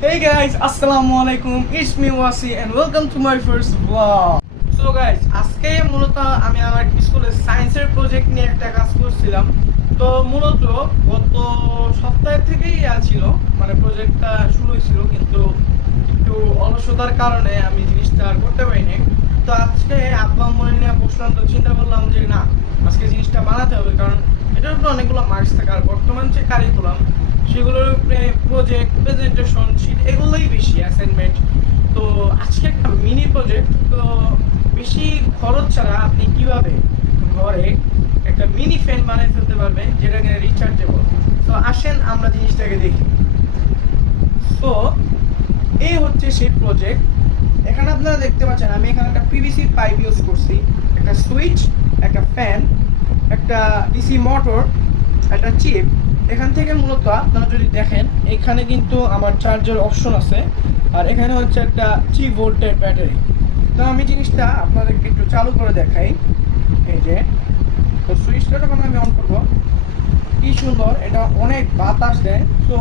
Hey guys, Assalamu alaikum. It's me Wasi and welcome to my first vlog. So guys, আজকে মূলত আমি আমার স্কুলের সায়েন্সের প্রজেক্ট নিয়ে একটা কাজ করছিলাম। তো মূলত গত সপ্তাহ থেকেই ছিল, মানে প্রজেক্টটা শুরু হয়েছিল, কিন্তু একটু অলসতার কারণে আমি জিনিসটা আর করতে পারিনি। তো আজকে আব্বা আম্মু নিয়ে বসলাম, তো চিন্তা করলাম যে না, আজকে জিনিসটা বানাতে হবে, কারণ এটার উপরে অনেকগুলো মার্কস থাকে। আর বর্তমান যে কারিকুলাম সেগুলোর উপরে প্রজেক্ট, প্রেজেন্টেশন শিট এগুলোই বেশি অ্যাসাইনমেন্ট। তো আজকে একটা মিনি প্রজেক্ট, তো বেশি খরচ ছাড়া আপনি কিভাবে ঘরে একটা মিনি ফ্যান বানিয়ে ফেলতে পারবেন যেটা কিনা রিচার্জেবল। তো আসেন আমরা জিনিসটাকে দেখি। তো এই হচ্ছে সেই প্রজেক্ট। এখানে আপনারা দেখতে পাচ্ছেন আমি এখানে একটা পিভিসি পাইপ ইউজ করছি, একটা সুইচ, একটা ফ্যান, একটা ডিসি মোটর, একটা চিপ। এখান থেকে মূলত আপনারা যদি দেখেন এখানে কিন্তু আমার চার্জার অপশন আছে, আর এখানে হচ্ছে একটা 3 ভোল্টের ব্যাটারি। তো আমি জিনিসটা আপনাদেরকে একটু চালু করে দেখাই। এই যে তো সুইচটা যখন আমি অন করবো, কি সুন্দর, এটা অনেক বাতাস দেয়। তো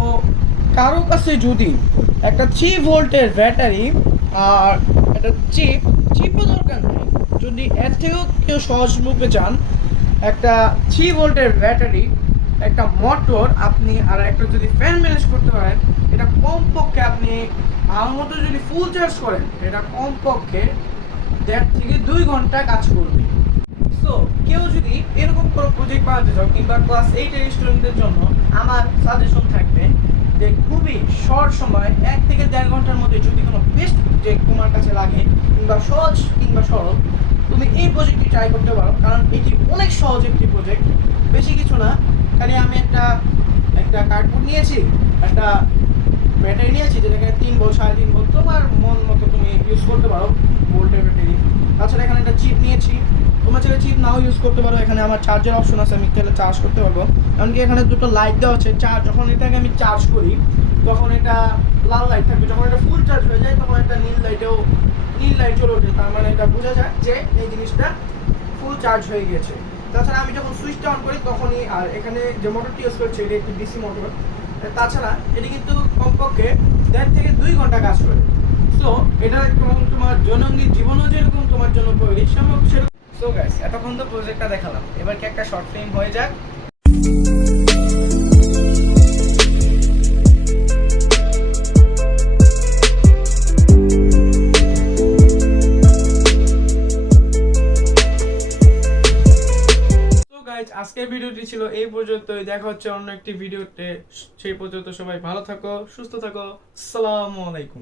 কারো কাছে যদি একটা 3 ভোল্টের ব্যাটারি আর একটা চিপও দরকার নেই, যদি এর থেকেও কেউ সহজ রূপে চান, একটা 3 ভোল্টের ব্যাটারি, একটা মোটর আপনি আর একটা যদি ফ্যান ম্যানেজ করতে পারেন, এটা কমপক্ষে আপনি আমার মতো যদি ফুল চার্জ করেন, এটা কমপক্ষে 1.5 থেকে 2 ঘন্টা কাজ করবে। সো কেউ যদি এরকম কোনো প্রজেক্ট বানাতে চাও, কিংবা ক্লাস 8-এর স্টুডেন্টদের জন্য আমার সাজেশন থাকবে যে খুবই শর্ট সময় 1 থেকে 1.5 ঘন্টার মধ্যে যদি কোনো বেস্ট প্রজেক্ট তোমার কাছে লাগে, কিংবা সহজ কিংবা সরল, তুমি এই প্রজেক্টটি ট্রাই করতে পারো। কারণ এটি অনেক সহজ একটি প্রজেক্ট, বেশি কিছু না। খালি আমি একটা কার্ডবোর্ড নিয়েছি, একটা ব্যাটারি নিয়েছি, যেটাকে 3 ভোল্ট 3.5 ভোল্ট তোমার মন মতো তুমি ইউজ করতে পারো ভোল্টের ব্যাটারি। তাছাড়া এখানে একটা চিপ নিয়েছি, তোমার চাইলে চিপ নাও ইউজ করতে পারো। এখানে আমার চার্জের অপশন আছে, আমি তাহলে চার্জ করতে পারবো। এমনকি এখানে দুটো লাইট দেওয়া আছে, যখন এটাকে আমি চার্জ করি তখন এটা লাল লাইট থাকবে, যখন এটা ফুল চার্জ হয়ে যায় তখন একটা নীল লাইট জ্বলে ওঠে। তার মানে এটা বোঝা যায় যে এই জিনিসটা ফুল চার্জ হয়ে গেছে। তাছাড়া আমি যখন সুইচটা অন করি তখনই, আর এখানে যে মোটরটি ইউজ করছে এটা একটি ডিসি মোটর। তাছাড়া এটি কিন্তু কমপক্ষে 1.5 থেকে 2 ঘন্টা কাজ করে। সো এটা তোমার দৈনন্দিন জীবনও যেরকম তোমার জন্য প্রয়োজন সেরকম। সো গাইস, এতক্ষণ তো প্রজেক্টটা দেখালাম, এবার কি একটা শর্ট ফিল্ম হয়ে যাক। আজকের ভিডিওটি ছিল এই পর্যন্তই, দেখা হচ্ছে অন্য একটি ভিডিওতে। সেই পর্যন্ত সবাই ভালো থাকো, সুস্থ থাকো। আসসালামু আলাইকুম।